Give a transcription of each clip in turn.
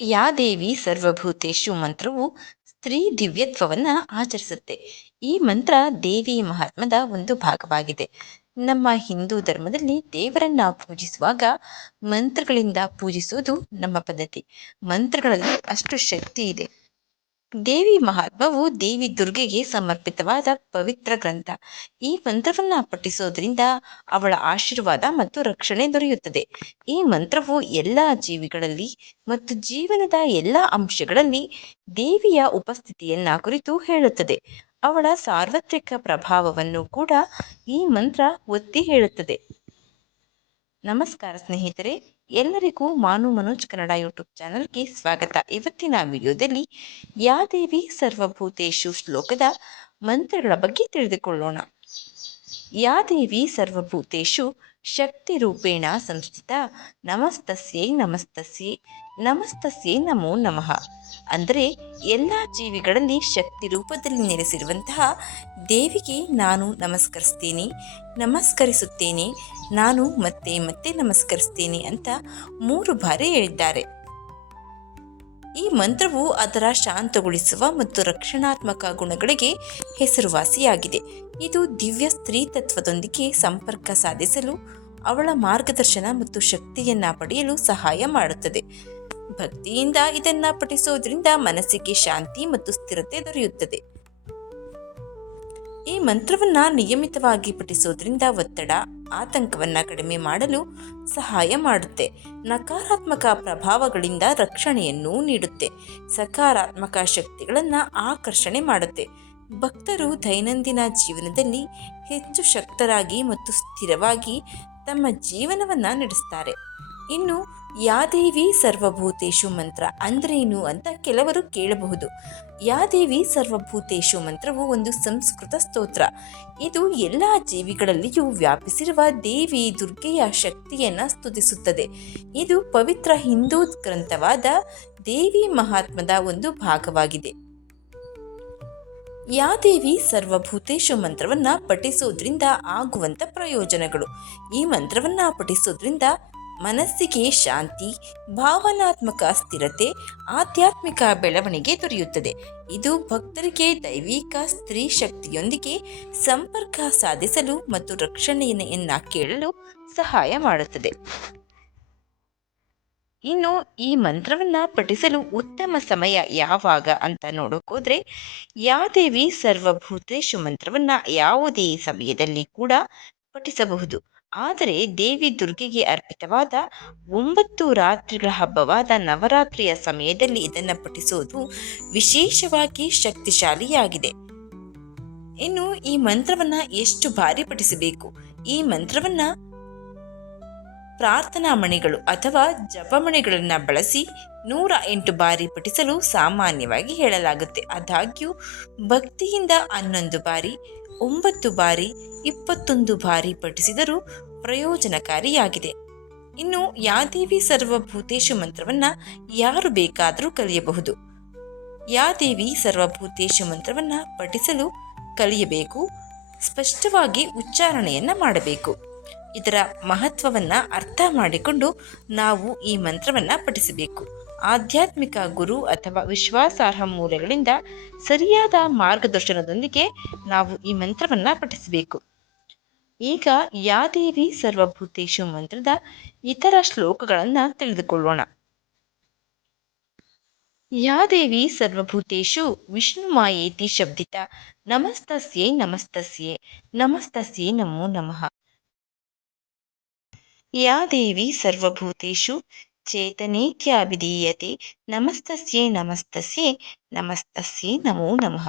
ಯಾ ದೇವಿ ಸರ್ವಭೂತೇಶು ಮಂತ್ರವು ಸ್ತ್ರೀ ದಿವ್ಯತ್ವವನ್ನು ಆಚರಿಸುತ್ತೆ. ಈ ಮಂತ್ರ ದೇವಿ ಮಹಾತ್ಮದ ಒಂದು ಭಾಗವಾಗಿದೆ. ನಮ್ಮ ಹಿಂದೂ ಧರ್ಮದಲ್ಲಿ ದೇವರನ್ನ ಪೂಜಿಸುವಾಗ ಮಂತ್ರಗಳಿಂದ ಪೂಜಿಸುವುದು ನಮ್ಮ ಪದ್ಧತಿ. ಮಂತ್ರಗಳಲ್ಲಿ ಅಷ್ಟು ಶಕ್ತಿ ಇದೆ. ದೇವಿ ಮಹಾತ್ಮವು ದೇವಿ ದುರ್ಗೆಗೆ ಸಮರ್ಪಿತವಾದ ಪವಿತ್ರ ಗ್ರಂಥ. ಈ ಮಂತ್ರವನ್ನು ಪಠಿಸೋದ್ರಿಂದ ಅವಳ ಆಶೀರ್ವಾದ ಮತ್ತು ರಕ್ಷಣೆ ದೊರೆಯುತ್ತದೆ. ಈ ಮಂತ್ರವು ಎಲ್ಲ ಜೀವಿಗಳಲ್ಲಿ ಮತ್ತು ಜೀವನದ ಎಲ್ಲ ಅಂಶಗಳಲ್ಲಿ ದೇವಿಯ ಉಪಸ್ಥಿತಿಯನ್ನ ಕುರಿತು ಹೇಳುತ್ತದೆ. ಅವಳ ಸಾರ್ವತ್ರಿಕ ಪ್ರಭಾವವನ್ನು ಕೂಡ ಈ ಮಂತ್ರ ಒತ್ತಿ ಹೇಳುತ್ತದೆ. ನಮಸ್ಕಾರ ಸ್ನೇಹಿತರೆ. ಎಲ್ಲರಿಗೂ ಮಾನು ಮನೋಜ್ ಕನ್ನಡ ಯೂಟ್ಯೂಬ್ ಚಾನಲ್ಗೆ ಸ್ವಾಗತ. ಇವತ್ತಿನ ವಿಡಿಯೋದಲ್ಲಿ ಯಾದೇವಿ ಸರ್ವಭೂತೇಶು ಶ್ಲೋಕದ ಮಂತ್ರಗಳ ಬಗ್ಗೆ ತಿಳಿದುಕೊಳ್ಳೋಣ. ಯಾದೇವಿ ಸರ್ವಭೂತೇಶು ಶಕ್ತಿ ರೂಪೇಣ ಸಂಸ್ಥಿತ ನಮಸ್ತಸ್ಯೈ ನಮಸ್ತಸ್ಯೈ ನಮಸ್ತಸ್ಯೈ ನಮೋ ನಮಃ. ಅಂದರೆ ಎಲ್ಲ ಜೀವಿಗಳಲ್ಲಿ ಶಕ್ತಿ ರೂಪದಲ್ಲಿ ನೆಲೆಸಿರುವಂತಹ ದೇವಿಗೆ ನಾನು ನಮಸ್ಕರಿಸ್ತೀನಿ, ನಮಸ್ಕರಿಸುತ್ತೇನೆ, ನಾನು ಮತ್ತೆ ಮತ್ತೆ ನಮಸ್ಕರಿಸ್ತೀನಿ ಅಂತ ಮೂರು ಬಾರಿ ಹೇಳಿದ್ದಾರೆ. ಈ ಮಂತ್ರವು ಅದರ ಶಾಂತಗೊಳಿಸುವ ಮತ್ತು ರಕ್ಷಣಾತ್ಮಕ ಗುಣಗಳಿಗೆ ಹೆಸರುವಾಸಿಯಾಗಿದೆ. ಇದು ದಿವ್ಯ ಸ್ತ್ರೀ ತತ್ವದೊಂದಿಗೆ ಸಂಪರ್ಕ ಸಾಧಿಸಲು, ಅವಳ ಮಾರ್ಗದರ್ಶನ ಮತ್ತು ಶಕ್ತಿಯನ್ನ ಪಡೆಯಲು ಸಹಾಯ ಮಾಡುತ್ತದೆ. ಭಕ್ತಿಯಿಂದ ಇದನ್ನ ಪಠಿಸೋದ್ರಿಂದ ಮನಸ್ಸಿಗೆ ಶಾಂತಿ ಮತ್ತು ಸ್ಥಿರತೆ ದೊರೆಯುತ್ತದೆ. ಈ ಮಂತ್ರವನ್ನ ನಿಯಮಿತವಾಗಿ ಪಠಿಸೋದ್ರಿಂದ ಒತ್ತಡ, ಆತಂಕವನ್ನ ಕಡಿಮೆ ಮಾಡಲು ಸಹಾಯ ಮಾಡುತ್ತೆ. ನಕಾರಾತ್ಮಕ ಪ್ರಭಾವಗಳಿಂದ ರಕ್ಷಣೆಯನ್ನು ನೀಡುತ್ತೆ. ಸಕಾರಾತ್ಮಕ ಶಕ್ತಿಗಳನ್ನು ಆಕರ್ಷಣೆ ಮಾಡುತ್ತೆ. ಭಕ್ತರು ದೈನಂದಿನ ಜೀವನದಲ್ಲಿ ಹೆಚ್ಚು ಶಕ್ತರಾಗಿ ಮತ್ತು ಸ್ಥಿರವಾಗಿ ತಮ್ಮ ಜೀವನವನ್ನ ನಡೆಸ್ತಾರೆ. ಇನ್ನು ಯಾದೇವಿ ಸರ್ವಭೂತೇಶು ಮಂತ್ರ ಅಂದ್ರೇನು ಅಂತ ಕೆಲವರು ಕೇಳಬಹುದು. ಯಾದೇವಿ ಸರ್ವಭೂತೇಶು ಮಂತ್ರವು ಒಂದು ಸಂಸ್ಕೃತ ಸ್ತೋತ್ರ. ಇದು ಎಲ್ಲ ಜೀವಿಗಳಲ್ಲಿಯೂ ವ್ಯಾಪಿಸಿರುವ ದೇವಿ ದುರ್ಗೆಯ ಶಕ್ತಿಯನ್ನ ಸ್ತುತಿಸುತ್ತದೆ. ಇದು ಪವಿತ್ರ ಹಿಂದೂ ಗ್ರಂಥವಾದ ದೇವಿ ಮಹಾತ್ಮದ ಒಂದು ಭಾಗವಾಗಿದೆ. ಯಾದೇವಿ ಸರ್ವಭೂತೇಶು ಮಂತ್ರವನ್ನ ಪಠಿಸೋದ್ರಿಂದ ಆಗುವಂತ ಪ್ರಯೋಜನಗಳು. ಈ ಮಂತ್ರವನ್ನ ಪಠಿಸೋದ್ರಿಂದ ಮನಸ್ಸಿಗೆ ಶಾಂತಿ, ಭಾವನಾತ್ಮಕ ಸ್ಥಿರತೆ, ಆಧ್ಯಾತ್ಮಿಕ ಬೆಳವಣಿಗೆ ದೊರೆಯುತ್ತದೆ. ಇದು ಭಕ್ತರಿಗೆ ದೈವಿಕ ಸ್ತ್ರೀ ಶಕ್ತಿಯೊಂದಿಗೆ ಸಂಪರ್ಕ ಸಾಧಿಸಲು ಮತ್ತು ರಕ್ಷಣೆಯನ್ನು ಕೇಳಲು ಸಹಾಯ ಮಾಡುತ್ತದೆ. ಇನ್ನು ಈ ಮಂತ್ರವನ್ನ ಪಠಿಸಲು ಉತ್ತಮ ಸಮಯ ಯಾವಾಗ ಅಂತ ನೋಡೋಕೋದ್ರೆ, ಯಾದೇವಿ ಸರ್ವಭೂತೇಶು ಮಂತ್ರವನ್ನ ಯಾವುದೇ ಸಮಯದಲ್ಲಿ ಕೂಡ ಪಠಿಸಬಹುದು. ಆದರೆ ದೇವಿ ದುರ್ಗೆಗೆ ಅರ್ಪಿತವಾದ ಒಂಬತ್ತು ರಾತ್ರಿಗಳ ಹಬ್ಬವಾದ ನವರಾತ್ರಿಯ ಸಮಯದಲ್ಲಿ ಇದನ್ನು ಪಠಿಸುವುದು ವಿಶೇಷವಾಗಿ ಶಕ್ತಿಶಾಲಿಯಾಗಿದೆ. ಇನ್ನು ಈ ಮಂತ್ರವನ್ನ ಎಷ್ಟು ಬಾರಿ ಪಠಿಸಬೇಕು? ಈ ಮಂತ್ರವನ್ನ ಪ್ರಾರ್ಥನಾ ಮಣಿಗಳು ಅಥವಾ ಜಪಮಣಿಗಳನ್ನ ಬಳಸಿ ನೂರ ಎಂಟು ಬಾರಿ ಪಠಿಸಲು ಸಾಮಾನ್ಯವಾಗಿ ಹೇಳಲಾಗುತ್ತೆ. ಆದಾಗ್ಯೂ, ಭಕ್ತಿಯಿಂದ ಹನ್ನೊಂದು ಬಾರಿ, ಒಂಬತ್ತು ಬಾರಿ, ಇಪ್ಪತ್ತೊಂದು ಬಾರಿ ಪಠಿಸಿದರೂ ಪ್ರಯೋಜನಕಾರಿಯಾಗಿದೆ. ಇನ್ನು ಯಾದೇವಿ ಸರ್ವಭೂತೇಶು ಮಂತ್ರವನ್ನ ಯಾರು ಬೇಕಾದರೂ ಕಲಿಯಬಹುದು. ಯಾದೇವಿ ಸರ್ವಭೂತೇಶು ಮಂತ್ರವನ್ನ ಪಠಿಸಲು ಕಲಿಯಬೇಕು, ಸ್ಪಷ್ಟವಾಗಿ ಉಚ್ಚಾರಣೆಯನ್ನ ಮಾಡಬೇಕು. ಇದರ ಮಹತ್ವವನ್ನ ಅರ್ಥ ಮಾಡಿಕೊಂಡು ನಾವು ಈ ಮಂತ್ರವನ್ನ ಪಠಿಸಬೇಕು. ಆಧ್ಯಾತ್ಮಿಕ ಗುರು ಅಥವಾ ವಿಶ್ವಾಸಾರ್ಹ ಮೂಲಗಳಿಂದ ಸರಿಯಾದ ಮಾರ್ಗದರ್ಶನದೊಂದಿಗೆ ನಾವು ಈ ಮಂತ್ರವನ್ನ ಪಠಿಸಬೇಕು. ಈಗ ಯಾದೇವಿ ಸರ್ವಭೂತೇಶು ಮಂತ್ರದ ಇತರ ಶ್ಲೋಕಗಳನ್ನ ತಿಳಿದುಕೊಳ್ಳೋಣ. ಯಾದೇವಿ ಸರ್ವಭೂತೇಶು ವಿಷ್ಣು ಮಾಯೇತಿ ಶಬ್ದಿತ, ನಮಸ್ತಸ್ಯೇ ನಮಸ್ತಸ್ಯೇ ನಮಸ್ತಸ್ಯೇ ನಮೋ ನಮಃ. ಯಾ ದೇವಿ ಸರ್ವಭೂತೇಷು ಚೇತನೇತ್ಯಾಭಿಧೀಯತೆ ನಮಸ್ತಸ್ಯೇ ನಮಸ್ತಸ್ಯೇ, ನಮಸ್ತಸ್ಯೆ ನಮೋ ನಮಃ.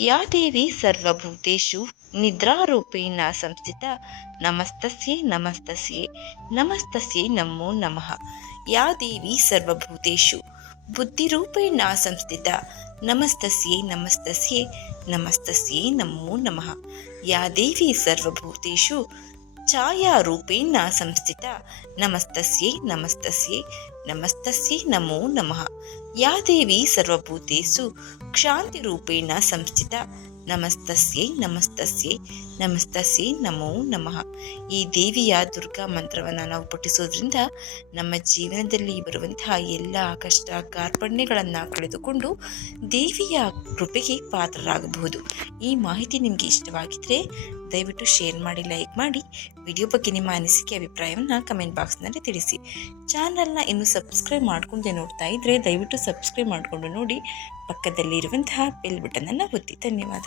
ಯಾ ದೇವಿ ಸರ್ವಭೂತೇಶು? ನಿದ್ರಾರೂಪೇಣ ಸಂಸ್ಥಿತ ನಮಸ್ತಸ್ಯೈ ನಮಸ್ತಸ್ಯೈ ನಮಸ್ತಸ್ಯೈ ನಮೋ ನಮಃ. ಯಾ ದೇವಿ ಸರ್ವಭೂತೇಷು ಬುದ್ಧಿರೂಪೇಣ ಸಂಸ್ಥಿತ ನಮಸ್ತಸ್ಯೇ ನಮಸ್ತಸ್ಯೇ ನಮಸ್ತಸ್ಯೇ ನಮೋ ನಮಃ. ಯಾ ದೇವಿ ಸರ್ವಭೂತೇಷು ಛಾಯಾರೂಪೇಣ ಸಂಸ್ಥಿತ. ನಮಸ್ತಸ್ಯೈ ನಮಸ್ತಸ್ಯೈ ನಮಸ್ತಸ್ಯೈ ನಮೋ ನಮಃ. ಯಾ ದೇವಿ ಸರ್ವಭೂತೇಸು ಕ್ಷಾಂತಿರೂಪೇಣ ಸಂಸ್ಥಿತ. ನಮಸ್ತಸ್ಯೈ ನಮಸ್ತಸ್ಯೈ ನಮಸ್ತಸ್ಯೈ ನಮೋ ನಮಃ. ಈ ದೇವಿಯ ದುರ್ಗಾ ಮಂತ್ರವನ್ನು ನಾವು ಪಠಿಸೋದ್ರಿಂದ ನಮ್ಮ ಜೀವನದಲ್ಲಿ ಬರುವಂತಹ ಎಲ್ಲ ಕಷ್ಟ ಕಾರ್ಪಣ್ಯಗಳನ್ನು ಕಳೆದುಕೊಂಡು ದೇವಿಯ ಕೃಪೆಗೆ ಪಾತ್ರರಾಗಬಹುದು. ಈ ಮಾಹಿತಿ ನಿಮಗೆ ಇಷ್ಟವಾಗಿದ್ದರೆ ದಯವಿಟ್ಟು ಶೇರ್ ಮಾಡಿ ಲೈಕ್ ಮಾಡಿ. ವಿಡಿಯೋ ಬಗ್ಗೆ ನಿಮ್ಮ ಅನಿಸಿಕೆ, ಅಭಿಪ್ರಾಯವನ್ನು ಕಮೆಂಟ್ ಬಾಕ್ಸ್ನಲ್ಲಿ ತಿಳಿಸಿ. ಚಾನಲ್ನ ಇನ್ನು ಸಬ್ಸ್ಕ್ರೈಬ್ ಮಾಡ್ಕೊಂಡೆ ನೋಡ್ತಾ ಇದ್ದರೆ ದಯವಿಟ್ಟು ಸಬ್ಸ್ಕ್ರೈಬ್ ಮಾಡಿಕೊಂಡು ನೋಡಿ. ಪಕ್ಕದಲ್ಲಿರುವಂತಹ ಬೆಲ್ ಬಟನನ್ನು ಒತ್ತಿ. ಧನ್ಯವಾದಗಳು.